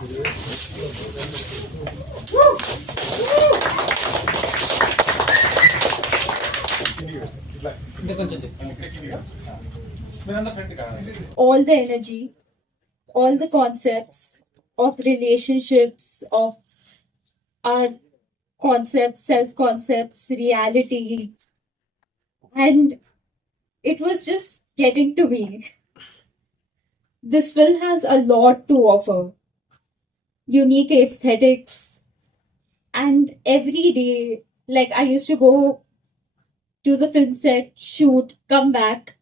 All the energy, all the concepts of relationships, of our concepts, self concepts, reality, and it was just getting to me. This film has a lot to offer, unique aesthetics, and every day, like I used to go to the film set, shoot, come back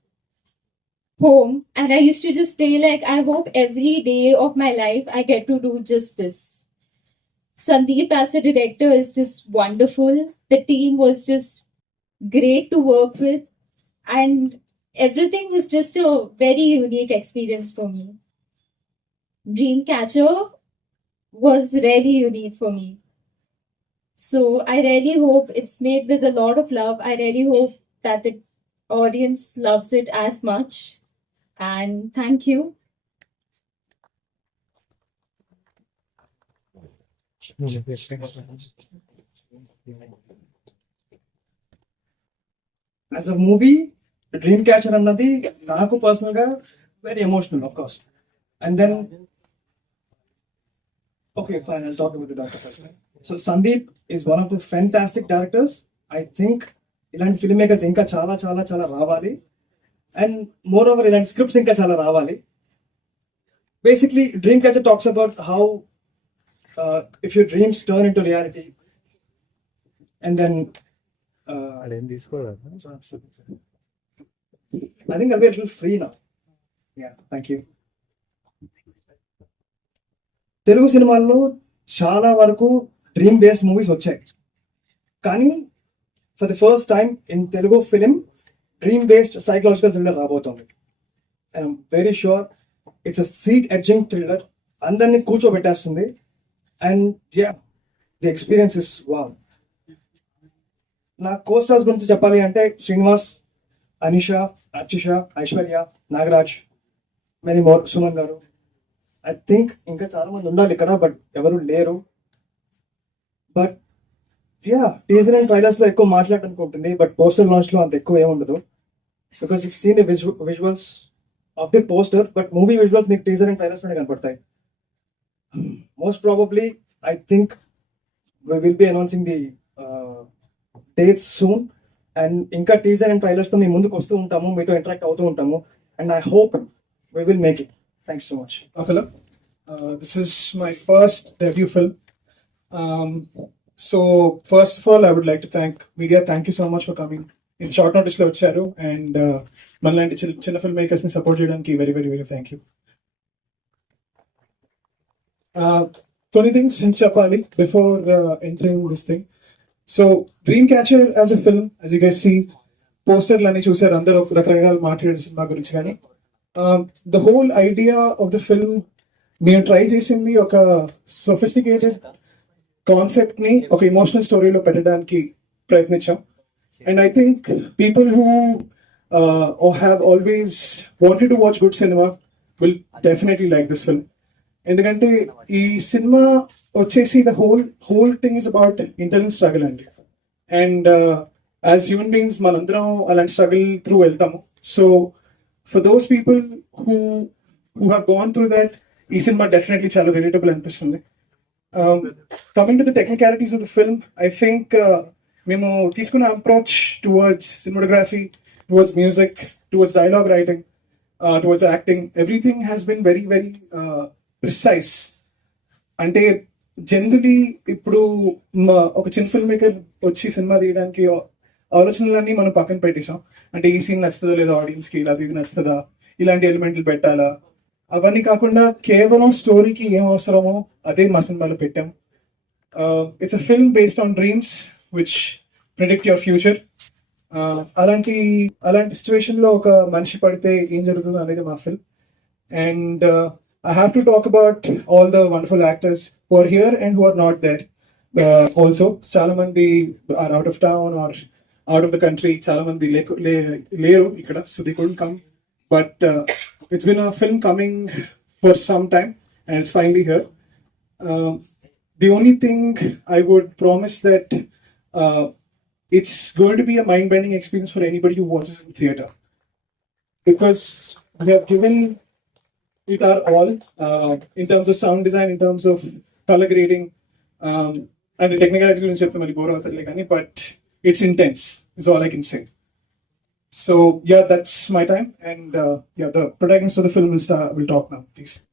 home, and I used to just pray, like, I hope every day of my life I get to do just this. Sandeep as a director is just wonderful. The team was just great to work with, and everything was just a very unique experience for me. Dreamcatcher was really unique for me. So I really hope it's made with a lot of love. I really hope that the audience loves it as much. And thank you. As a movie, Dreamcatcher అన్నది నాకు పర్సనల్ గా very emotional, of course. And then, okay, fine, I'll talk about the director first. So Sandeep is one of the fantastic directors. I think ఇలాంటి film makers ఇంకా చాలా చాలా చాలా రావాలి. And more over ఇలాంటి స్క్రిప్ట్స్ ఇంకా చాలా రావాలి. Basically dream catcher talks about how if your dreams turn into reality, and then I think I'll be a little free now. Yeah, thank you. Telugu సినిమాల్లో చాలా వరకు డ్రీమ్ బేస్డ్ మూవీస్ వచ్చాయి, కానీ for the first time in Telugu film dream based psychological thriller రాబోతోంది. And I'm very sure it's a seat edging thriller. అందరినీ కూర్చోబెట్టేస్తుంది. And yeah, the experience is wow. నా costars గురించి చెప్పాలి అంటే Srinivas, Anisha, Archisha, Aishwarya, Nagaraj, many more, Suman garu. I think ఇంకా చాలా మంది ఉండాలి ఇక్కడ, బట్ ఎవరు లేరు. But yeah, teaser and trailers లో ఎక్కువ మాట్లాడడానికి ఉంటుంది, బట్ పోస్టర్ లాంచ్ లో అంత ఎక్కువ ఏముండదు. Because you seen the visuals of the poster, but movie visuals మీకు టీజర్ అండ్ ట్రైలర్స్ లోనే కనపడతాయి. Most probably I think we will be announcing the dates soon, and ఇంకా టీజర్ అండ్ ట్రైలర్స్ తో మీ ముందుకు వస్తూ ఉంటాము, మీతో ఇంటరాక్ట్ అవుతూ ఉంటాము, and I hope we will make it. Thanks so much. Hello, this is my first debut film. So first of all, I would like to thank media. Thank you so much for coming in short notice lo vacharu, and manlanti chinna film makers ni support cheyadaniki very very very thank you. కొన్ని things చెప్పాలి before entering this thing. So Dreamcatcher as a film, as you guys see, పోస్టర్లు అన్ని చూసారు, అందరూ రకరకాల మాట్లాడే సినిమా గురించి. కానీ the whole idea of the film, మేము ట్రై చేసింది ఒక సొఫిస్టికేటెడ్ కాన్సెప్ట్ ని ఒక ఎమోషనల్ స్టోరీలో పెట్టడానికి ప్రయత్నించాం. And I think people who have always wanted to watch good cinema will definitely like this film. ఎందుకంటే ఈ సినిమా వచ్చేసి the whole thing is about internal struggle అండి. అండ్ యాజ్ హ్యూమన్ బీయింగ్స్ మనందరం అలాంటి స్ట్రగుల్ త్రూ వెళ్తాము. So for those people who have gone through that, ఈ cinema definitely చాలా relatable అనిపిస్తుంది. Coming to the technicalities of the film, I think మేము తీసుకున్న approach towards cinematography, towards music, towards dialogue writing, towards acting, everything has been very very precise. అంటే జనరలీ ఇప్పుడు ఒక చిన్న film maker వచ్చి సినిమా తీయడానికి ఆలోచనలన్నీ మనం పక్కన పెట్టేసాం. అంటే ఈ సీన్ నచ్చుతుందో లేదా ఆడియన్స్ కి, ఇలా ఇది నచ్చుతుందా, ఇలాంటి ఎలిమెంట్లు పెట్టాలా, అవన్నీ కాకుండా కేవలం స్టోరీకి ఏం అవసరమో అదే మా సినిమాలో పెట్టాం. It's a film based on dreams which predict your future. అలాంటి సిచ్యువేషన్ లో ఒక మనిషి పడితే ఏం జరుగుతుందో అనేది మా film. And I have to talk about all the wonderful actors who are here and who are not there. Also, చాలా మంది are out of town or out of the country. చాలా మంది లేరు ఇక్కడ, so they couldn't come. But it's been a film coming for some time, and it's finally here. The only thing I would promise that it's going to be a mind-bending experience for anybody who watches in theater, because we have given it our all in terms of sound design, in terms of color grading, and the technical experience of the but it's intense, is all I can say. So yeah, that's my time, and yeah, the protagonist of the film will talk now, please.